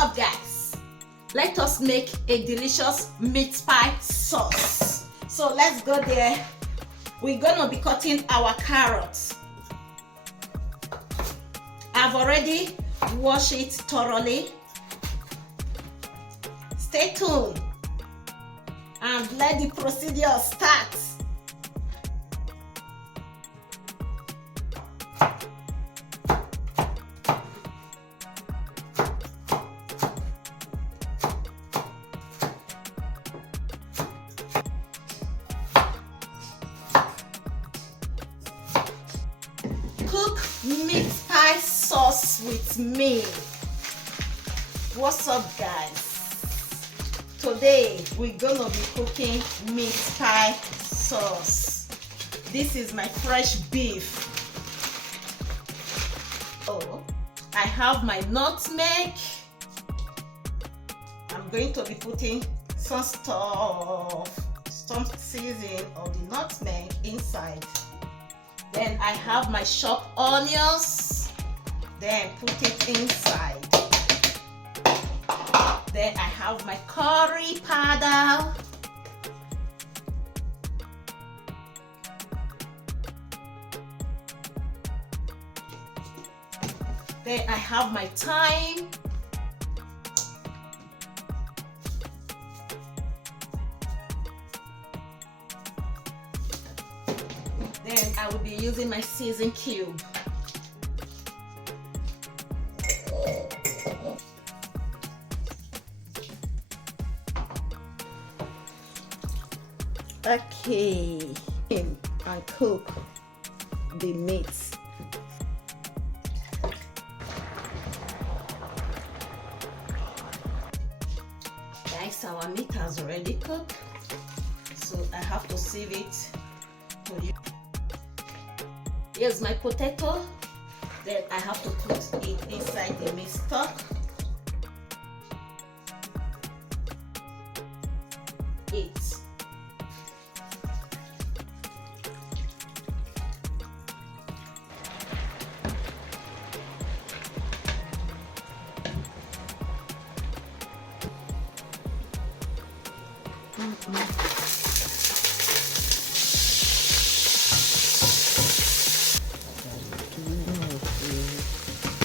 up, guys? Let us make a delicious meat pie sauce. So let's go there. We're gonna be cutting our carrots. I've already washed it thoroughly. Stay tuned and let the procedure start. Cook meat pie sauce with me. What's up, guys? Today we're gonna be cooking meat pie sauce. This is my fresh beef. Oh, I have my nutmeg. I'm going to be putting some seasoning of the nutmeg inside. Then I have my chopped onions. Then put it inside. Then I have my curry powder. Then I have my thyme. Then I will be using my season cube. Okay, and cook the meat. Guys, our meat has already cooked, so I have to sieve it for you. Here's my potato. Then I have to put it inside the meat stock.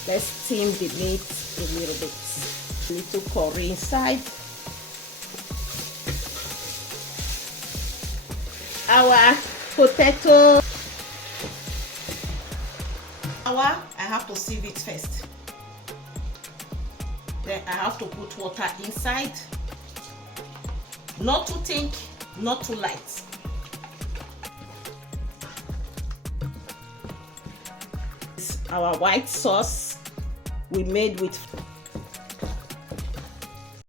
Let's steam the meat a little bit. A little curry inside. Our potato. I have to sieve it first. Then I have to put water inside. Not too thick, not too light. Our white sauce we made with